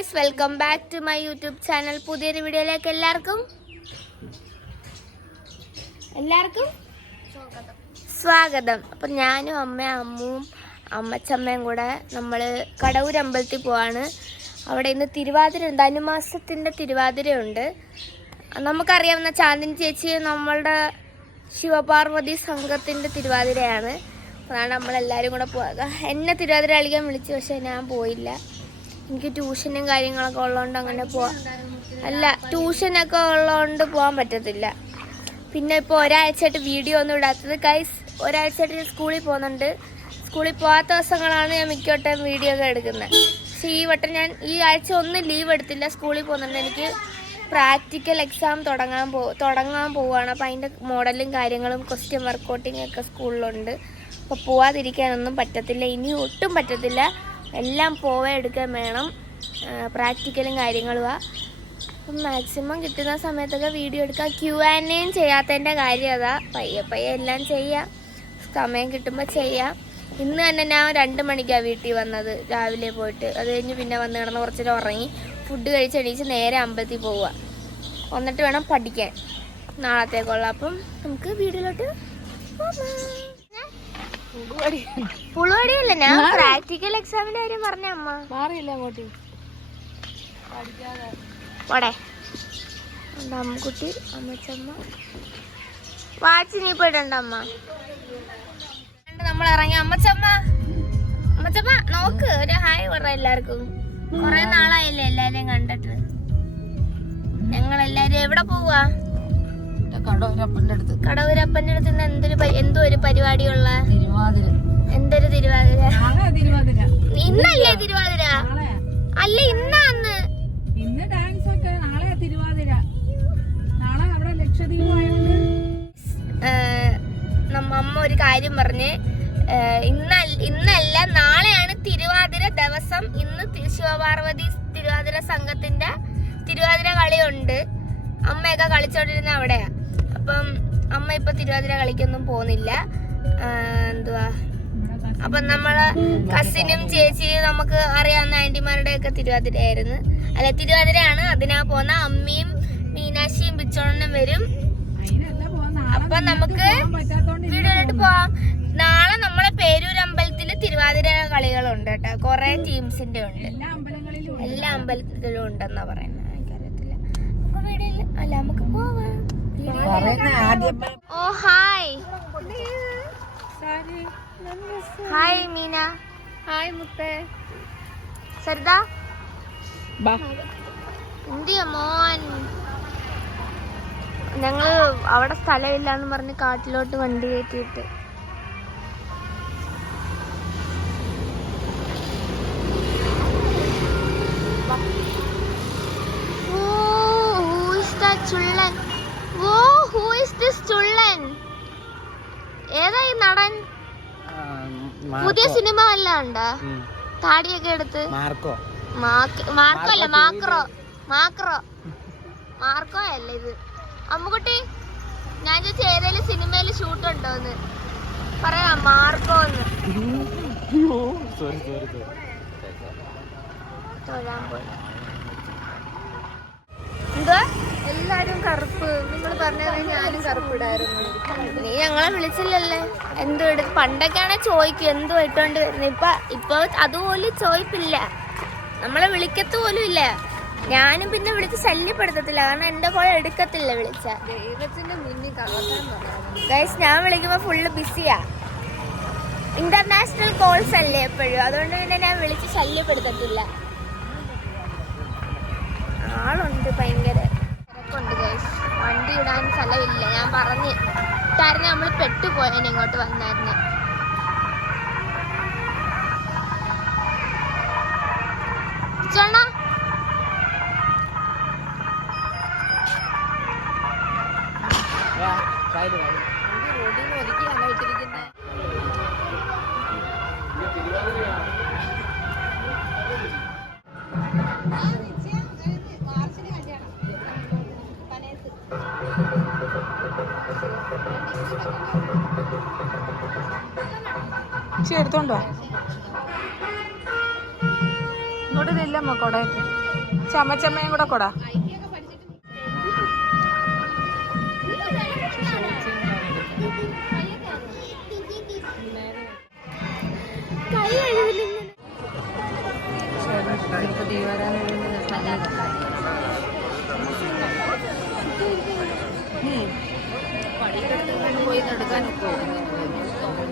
Guys welcome back to my YouTube channel പുതിയൊരു വീഡിയോയിലേക്ക് എല്ലാവർക്കും എല്ലാവർക്കും സ്വാഗതം. അപ്പം ഞാനും അമ്മയും അമ്മുവും അമ്മച്ചമ്മയും കൂടെ നമ്മൾ കടവൂർ അമ്പലത്തിൽ പോവാണ്. അവിടെ ഇന്ന് തിരുവാതിര ഉണ്ട് അനുമാസത്തിന്റെ തിരുവാതിരയുണ്ട്. നമുക്കറിയാവുന്ന ചാന്ദിനി ചേച്ചി നമ്മളുടെ ശിവപാർവതി സംഘത്തിന്റെ തിരുവാതിരയാണ്. അതാണ് നമ്മളെല്ലാവരും കൂടെ പോവുക. എന്നെ തിരുവാതിര കളിക്കാൻ വിളിച്ചു പക്ഷേ ഞാൻ പോയില്ല. എനിക്ക് ട്യൂഷനും കാര്യങ്ങളൊക്കെ ഉള്ളതുകൊണ്ട് അങ്ങനെ പോവാം. അല്ല ട്യൂഷനൊക്കെ ഉള്ളതുകൊണ്ട് പോകാൻ പറ്റത്തില്ല. പിന്നെ ഇപ്പോൾ ഒരാഴ്ചയായിട്ട് വീഡിയോ ഒന്നും ഇടാത്തത്. കൈസ് ഒരാഴ്ചയായിട്ട് ഞാൻ സ്കൂളിൽ പോകുന്നുണ്ട്. സ്കൂളിൽ പോകാത്ത ദിവസങ്ങളാണ് ഞാൻ മിക്കവട്ടം വീഡിയോ ഒക്കെ എടുക്കുന്നത്. പക്ഷേ ഈ വട്ടം ഞാൻ ഈ ആഴ്ച ഒന്നും ലീവ് എടുത്തില്ല സ്കൂളിൽ പോകുന്നുണ്ട്. എനിക്ക് പ്രാക്ടിക്കൽ എക്സാം തുടങ്ങാൻ പോ തുടങ്ങാൻ പോവുകയാണ് അപ്പോൾ അതിന്റെ മോഡലും കാര്യങ്ങളും ക്വസ്റ്റ്യൻ വർക്കൗട്ടിങ് ഒക്കെ സ്കൂളിലുണ്ട്. അപ്പോൾ പോവാതിരിക്കാനൊന്നും പറ്റത്തില്ല. ഇനി ഒട്ടും പറ്റത്തില്ല. എല്ലാം പോവേ എടുക്കാൻ വേണം. പ്രാക്ടിക്കലും കാര്യങ്ങളുമാ അപ്പം മാക്സിമം കിട്ടുന്ന സമയത്തൊക്കെ വീഡിയോ എടുക്കാം. ക്യു ആൻഡ് എയും ചെയ്യാത്തതിന്റെ കാര്യം അതാ. പയ്യെ പയ്യെ എല്ലാം ചെയ്യാം. സമയം കിട്ടുമ്പോൾ ചെയ്യാം. ഇന്ന് തന്നെ ഞാൻ രണ്ട് മണിക്കാണ് വീട്ടിൽ വന്നത്. രാവിലെ പോയിട്ട്. അത് കഴിഞ്ഞ് പിന്നെ വന്ന് കിടന്ന് കുറച്ചേരം ഉറങ്ങി. ഫുഡ് കഴിച്ച് എണീച്ച് നേരെ അമ്പലത്തിൽ പോവുക. വന്നിട്ട് വേണം പഠിക്കാൻ. നാളത്തേക്കുള്ള. അപ്പം നമുക്ക് വീഡിയോയിലോട്ട് പുളുവടിയല്ല ഞാൻ പ്രാക്ടിക്കൽ എക്സാമിന്റെ കാര്യം പറഞ്ഞ അമ്മ. മാറിയില്ല അങ്ങോട്ട്? പോടെ. അമ്മക്കുട്ടി അമ്മച്ചമ്മ. വാച്ച് നീ പോയിട്ടുണ്ട് അമ്മ. നമ്മൾ ഇറങ്ങി. അമ്മച്ചമ്മ അമ്മച്ചമ്മ നോക്ക്. ഒരു ഹായ് പറ എല്ലാവർക്കും. കൊറേ നാളായില്ലേ എല്ലാരെയും കണ്ടിട്ട്. ഞങ്ങൾ എല്ലാരും എവിടെ പോവാ? കടവരപ്പന്റെ അടുത്ത്. കടവരപ്പന്റെ അടുത്ത് നിന്ന് എന്തൊരു എന്തോ ഒരു പരിപാടിയുള്ള? തിരുവാതിര. എന്തൊരു തിരുവാതിര? ഇന്നല്ലേ തിരുവാതിര? അല്ല ഇന്നാന്ന് ഇന്ന് ഡാൻസ് ഒക്കെ. നാളെ തിരുവാതിര. നാളെ നമ്മുടെ ലക്ഷദ്വീപ് ആയതുകൊണ്ട് നമ്മ അമ്മ ഒരു കാര്യം പറഞ്ഞ്. ഇന്ന ഇന്നല്ല നാളെയാണ് തിരുവാതിര ദിവസം. ഇന്ന് ശിവപാർവതി തിരുവാതിര സംഘത്തിന്റെ തിരുവാതിര കളിയുണ്ട്. അമ്മയൊക്കെ കളിച്ചോണ്ടിരുന്ന അവിടെയാ. അപ്പം അമ്മ ഇപ്പൊ തിരുവാതിര കളിക്കൊന്നും പോകുന്നില്ല. എന്തുവാ? അപ്പൊ നമ്മളെ കസിനും ചേച്ചിയും നമുക്ക് അറിയാവുന്ന ആന്റിമാരുടെ ഒക്കെ തിരുവാതിരയായിരുന്നു. അല്ല തിരുവാതിരയാണ്. അതിനാ പോന്ന അമ്മയും മീനാക്ഷിയും ബിച്ചോണനും വരും. അപ്പൊ നമുക്ക് വീടുകളിട്ട് പോവാം. നാളെ നമ്മളെ പേരൂർ അമ്പലത്തിൽ തിരുവാതിര കളികളുണ്ട് കേട്ടോ. കുറെ ടീംസിന്റെ ഉണ്ട്. എല്ലാ അമ്പലത്തിലും ഉണ്ടെന്നാ പറയുന്നത്. എനിക്കറിയത്തില്ല. നമുക്ക് വീഡിയോയിൽ അല്ല നമുക്ക് പോവാം. ഓ ഹായ്. ഹായ് മീന. ഹായ് മുത്തേ. സരിത. എന്തിയ മോൻ? ഞങ്ങൾ അവിടെ സ്ഥലമില്ലാന്ന് പറഞ്ഞ് കാട്ടിലോട്ട് വണ്ടി കയറ്റിയിട്ട്. ചുള്ളൻ ഏതായി നടൻ? പുതിയ സിനിമ വല്ല ഉണ്ടോ? താടിയൊക്കെ എടുത്ത്. മാർക്കോ. മാർക്ക്- അല്ല മാക്രോ. മാക്രോ. മാർക്കോ അല്ല ഇത്? അമ്മുകുട്ടി ഞാൻ ചോദിച്ചു ഏതെങ്കിലും സിനിമയിൽ ഷൂട്ട് ഉണ്ടോന്ന് പറയാ മാർക്കോ എന്ന്. തൊഴാൻ പോയി. എന്തുവാ? എല്ലാരും കറുപ്പ്. നിങ്ങൾ പറഞ്ഞത് ഞാനും കറുപ്പിടായിരുന്നു. നീ ഞങ്ങളെ വിളിച്ചില്ലല്ലേ? എന്തോ എടുത്ത് പണ്ടൊക്കെയാണെ ചോദിക്കും എന്തോ ഇട്ടോണ്ട് വരുന്നത് ഇപ്പൊ ഇപ്പൊ അതുപോലും ചോദിപ്പില്ല. നമ്മളെ വിളിക്കത്ത് പോലും ഇല്ല. ഞാനും പിന്നെ വിളിച്ച് ശല്യപ്പെടുത്തത്തില്ല. കാരണം എന്റെ കോൾ എടുക്കത്തില്ല വിളിച്ച. ഗൈസ് ഞാൻ വിളിക്കുമ്പോ ഫുള്ള് ബിസിയാ ഇന്റർനാഷണൽ കോൾസ് അല്ലേ എപ്പോഴും? അതുകൊണ്ട് പിന്നെ ഞാൻ വിളിച്ച് ശല്യപ്പെടുത്തത്തില്ല. ആളുണ്ട് ഭയങ്കര. തിരക്കുണ്ട് ഗൈസ് വണ്ടി ഇടാൻ സ്ഥലമില്ല. ഞാൻ പറഞ്ഞ് കാരണം നമ്മൾ പെട്ടുപോയേനെ ഇങ്ങോട്ട് വന്നായിരുന്നു. ചേട്ടാ എടുത്തോണ്ടോ? ഇങ്ങോട്ട് ഇല്ലമ്മ കൊടയൊക്കെ. ചമ്മച്ചമ്മയും കൂടെ കൊടാ. ഇപ്പൊ കഴുകില്ല കയ്യിൽ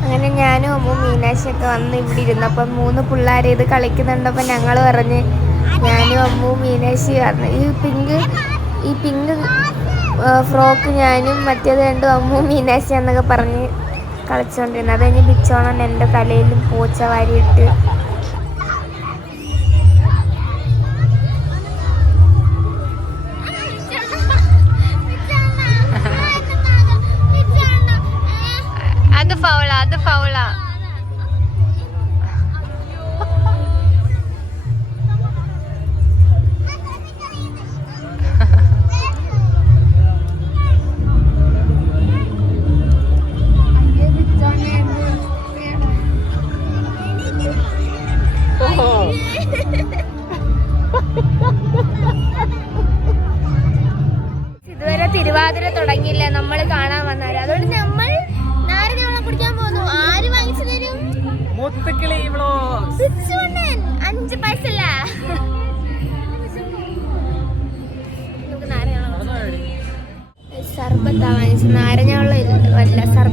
അങ്ങനെ ഞാനും അമ്മ മീനാശിയൊക്കെ വന്ന് ഇവിടെ ഇരുന്നപ്പം മൂന്ന് പിള്ളേരെ ഇത് കളിക്കുന്നുണ്ടപ്പോൾ ഞങ്ങൾ പറഞ്ഞ് ഞാനും അമ്മു മീനാശി പറഞ്ഞു. ഈ പിങ്ക് ഈ പിങ്ക് ഫ്രോക്ക് ഞാനും മറ്റേത് രണ്ടും അമ്മു മീനാശി എന്നൊക്കെ പറഞ്ഞ് കളിച്ചുകൊണ്ടിരുന്നത് അത് കഴിഞ്ഞ് ബിച്ചോണൻ എന്റെ തലയിലും പൂച്ച വാരിയിട്ട്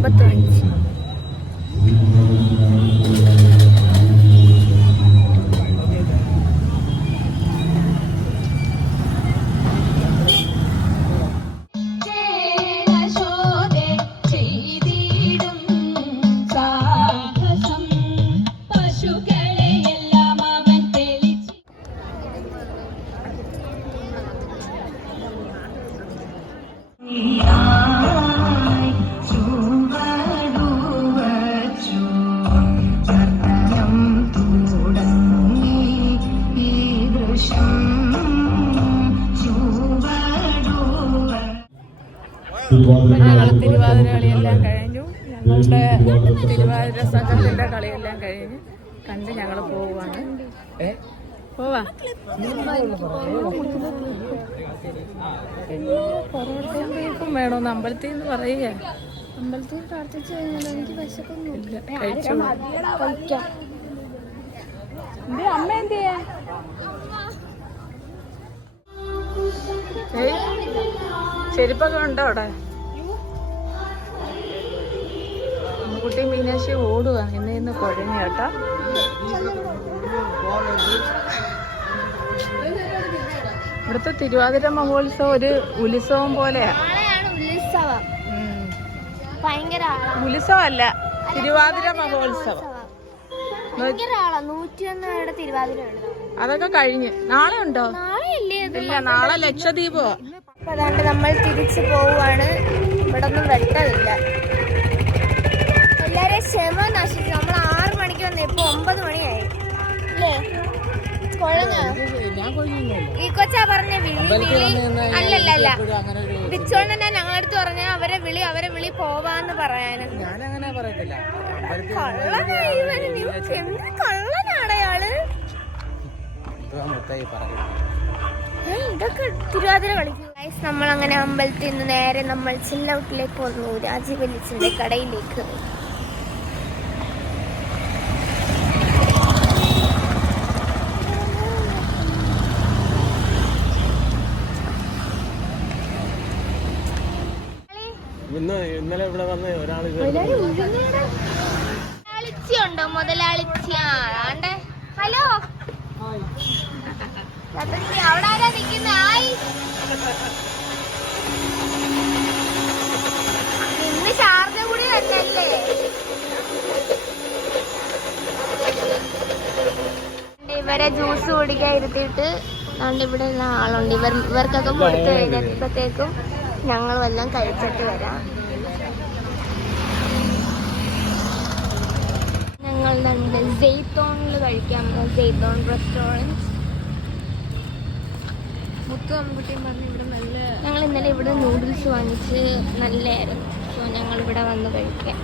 അല്ല ഞങ്ങളെ തിരുവാതിര കളിയെല്ലാം കഴിഞ്ഞു. ഞങ്ങളുടെ തിരുവാതിര സംഘത്തിന്റെ കളിയെല്ലാം കഴിഞ്ഞു കണ്ട് ഞങ്ങൾ പോവാണ് പോവാ. പൊറോട്ടയും ബീഫും വേണോന്ന് അമ്പലത്തിൽ നിന്ന് പറയുക. അമ്പലത്തിൽ പ്രാർത്ഥിച്ചു കഴിഞ്ഞാൽ എനിക്ക് വിശക്കൊന്നുമില്ല കഴിച്ചു അമ്മ എന്ത് ചെയ്യാ? ചെരുപ്പൊക്കെ ഉണ്ടോ അവിടെ? കുട്ടി മീനാക്ഷി ഓടുക ഇന്ന് ഇന്ന് കുഴഞ്ഞു കേട്ടോ. ഇവിടുത്തെ തിരുവാതിര മഹോത്സവം ഒരു ഉത്സവം പോലെയാ. നാളെയാണ് ഉത്സവം. ഉം. ഭയങ്കര ആളാ. ഉത്സവമല്ല തിരുവാതിര മഹോത്സവം. അതൊക്കെ കഴിഞ്ഞ്. നാളെ ഉണ്ടോ? നാളെ ഇല്ലേ നാളെ ലക്ഷദ്വീപോ. അതാണ്ട് നമ്മൾ തിരിച്ചു പോവാണ് ഇവിടെ ഒന്നും വെട്ടമില്ല. ക്ഷമ നശിച്ചു നമ്മൾ ആറ് മണിക്ക് വന്നു ഇപ്പൊ ഒമ്പത് മണിയായി. അല്ലേ ഈ കൊച്ചാ പറഞ്ഞ വിളി വിളി. അല്ലല്ല അല്ല ബിച്ചോണ്ണ ഞാൻ ഞങ്ങളടുത്ത് പറഞ്ഞ അവരെ വിളി അവരെ വിളി പോവാന്ന് പറയാന്. കള്ളനായി ഇതൊക്കെ തിരുവാതിര കളിക്കും. നമ്മൾ അങ്ങനെ അമ്പലത്തിൽ നിന്ന് നേരെ നമ്മൾ ചില്ലൗട്ടിലേക്ക് വന്നു. രാജീവ് വലിച്ചിന്റെ കടയിലേക്ക്. ഇന്ന് ഇന്നലെ ഇവിടെ വന്ന് ഒരാൾ ഉണ്ടോ മുതലാളിച്ചി ആണ്ടേ. ഹലോ. അവിടെ ആരാ നിക്കുന്ന? ആയി. ഇന്ന് ശാരദ കൂടി തന്നെയല്ലേ? ഇവരെ ജ്യൂസ് കുടിക്കാൻ ഇരുത്തിയിട്ട് അതുകൊണ്ട് ഇവിടെ ഉള്ള ആളുണ്ട്. ഇവർ ഇവർക്കൊക്കെ കൊടുത്തു കഴിഞ്ഞപ്പോഴത്തേക്കും ഞങ്ങളും എല്ലാം കഴിച്ചിട്ട് വരാം. ഞങ്ങൾ രണ്ട് ജെയ്ത്തോണിൽ കഴിക്കാൻ ജെയ്ത്തോൺ റെസ്റ്റോറന്റ് മുത്തു അമ്മുട്ടിയും പറഞ്ഞ് ഇവിടെ നല്ല ഞങ്ങൾ ഇന്നലെ ഇവിടെ നൂഡിൽസ് വാങ്ങിച്ച് നല്ലതായിരുന്നു സോ ഞങ്ങൾ ഇവിടെ വന്ന് കഴിക്കാം.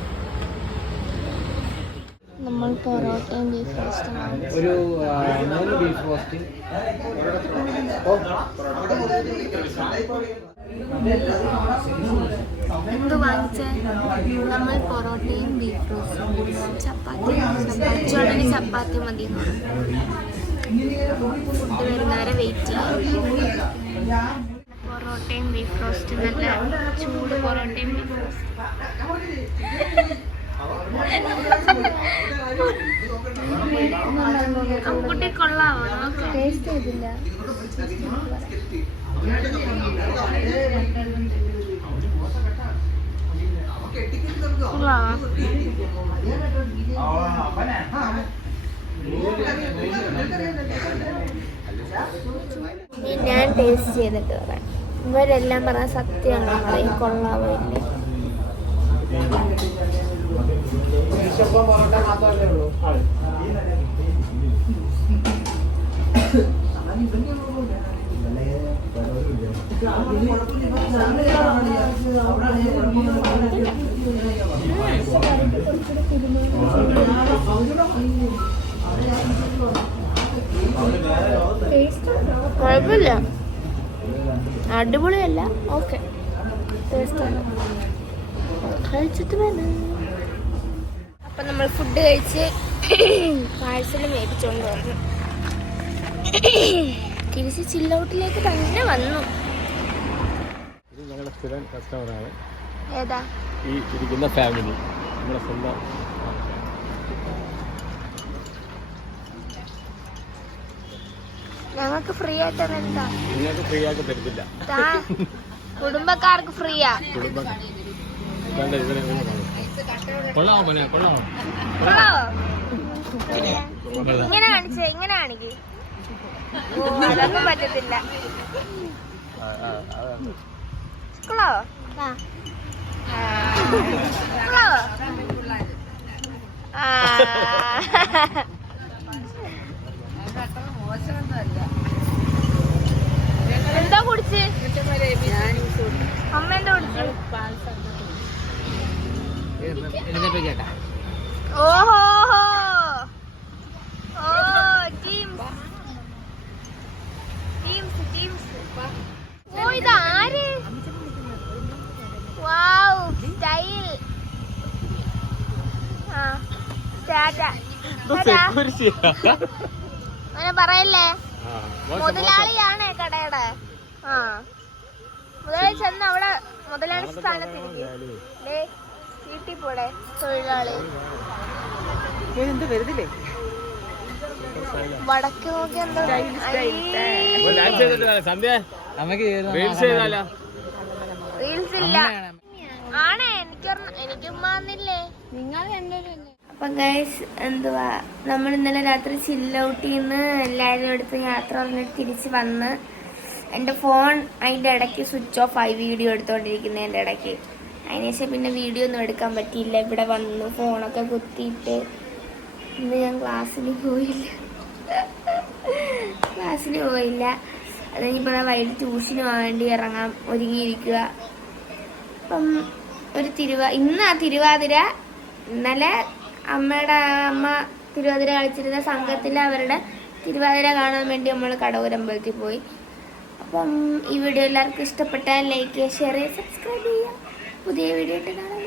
നമ്മൾ പൊറോട്ടയും ബീഫ് റോസ്റ്റും വാങ്ങിച്ചു ഒരു മൂന്ന് ബീഫ് റോസ്റ്റ് എന്ത് വാങ്ങിച്ച നമ്മൾ പൊറോട്ടയും ബീഫ് റോസ്റ്റും ചപ്പാത്തി ചപ്പാത്തി ചപ്പാത്തി മതി. ഫുഡ് വരുന്നവരെ വെയിറ്റ് പൊറോട്ടയും ബീഫ് റോസ്റ്റ് നല്ല ചൂട് പൊറോട്ടയും ബീഫ് റോസ്റ്റ് കൊള്ളാമോ ടേസ്റ്റ് ചെയ്തില്ല. ഞാൻ ടേസ്റ്റ് ചെയ്തിട്ട് പറയാം. ഇവരെല്ലാം പറഞ്ഞ സത്യമാണ് പറയും. മാത്രമല്ലേ ഉള്ളൂ. കുഴപ്പമില്ല. അടിപൊളിയല്ല. ഓക്കെ. ടേസ്റ്റാണ് കഴിച്ചിട്ട് വേണം. അപ്പം നമ്മൾ ഫുഡ് കഴിച്ച് പാഴ്സൽ മേടിച്ചുകൊണ്ട് വന്നു. തിരിച്ച് ചില്ലൗട്ടിലേക്ക് തന്നെ വന്നു. ഇത് ഞങ്ങളുടെ സ്ഥിരം കസ്റ്റമറാണ് ഏതാ? ഈ ഇരിക്കുന്ന ഫാമിലി നമ്മുടെ സ്വന്തം ഞങ്ങൾക്ക് ഫ്രീ ആയിട്ട് എന്താ? നിങ്ങൾക്ക് ഫ്രീ ആയിട്ട് തരത്തില്ല കുടുംബക്കാർക്ക് ഫ്രീയാ കൊള്ളാമോ കൊള്ളാമോ ഇങ്ങനെ കാണിച്ചേ ഇങ്ങനെ കാണിക്ക്. അതൊന്നും പറ്റത്തില്ല ആ. എന്താ കുടിച്ച്? അമ്മ എന്താ കുടിച്ച്? ഓഹോ. ഓ ഇത് ആര്? Wow style. ആ ടാറ്റ? അങ്ങനെ പറയല്ലേ. മുതലാളിയാണ് കടയുടെ. ആ. മുതലാളി ചെന്ന് അവിടെ മുതലാളി സ്ഥാനത്തിരിക്കും. വീട്ടിൽ പോടെ തൊഴിലാളി. വടക്ക് നോക്കി എന്തോ. സന്ധ്യ റീൽസ് റീൽസ് ഇല്ല. ആണ് എനിക്ക് എനിക്ക് വന്നില്ലേ? നിങ്ങൾ അപ്പൊ ഗൈസ് എന്തുവാ? നമ്മൾ ഇന്നലെ രാത്രി ചില്ലൗട്ടിന്ന് എല്ലാവരും എടുത്ത് യാത്ര പറഞ്ഞിട്ട് തിരിച്ച് വന്ന് എന്റെ ഫോൺ അതിന്റെ ഇടയ്ക്ക് സ്വിച്ച് ഓഫ് ആയി വീഡിയോ എടുത്തോണ്ടിരിക്കുന്നതിന്റെ ഇടയ്ക്ക്. അതിനുശേഷം പിന്നെ വീഡിയോ ഒന്നും എടുക്കാൻ പറ്റിയില്ല. ഇവിടെ വന്നു ഫോണൊക്കെ കുത്തിയിട്ട്. ഇന്ന് ഞാൻ ക്ലാസ്സിന് പോയില്ല. ക്ലാസ്സിന് പോയില്ല. അത് കഴിഞ്ഞപ്പോൾ വൈകിട്ട് ട്യൂഷന് വേണ്ടി ഇറങ്ങാൻ ഒരുങ്ങിയിരിക്കുക. അപ്പം ഒരു തിരുവാ ഇന്ന് ആ തിരുവാതിര ഇന്നലെ അമ്മയുടെ അമ്മ തിരുവാതിര കളിച്ചിരുന്ന സംഘത്തിൽ അവരുടെ തിരുവാതിര കാണാൻ വേണ്ടി നമ്മൾ കടവൂരമ്പലത്തിൽ പോയി. അപ്പം ഈ വീഡിയോ എല്ലാവർക്കും ഇഷ്ടപ്പെട്ടാൽ ലൈക്ക് ചെയ്യുക ഷെയർ ചെയ്യുക സബ്സ്ക്രൈബ് ചെയ്യുക. പുതിയ വീഡിയോ ഇട്ട് കാണാൻ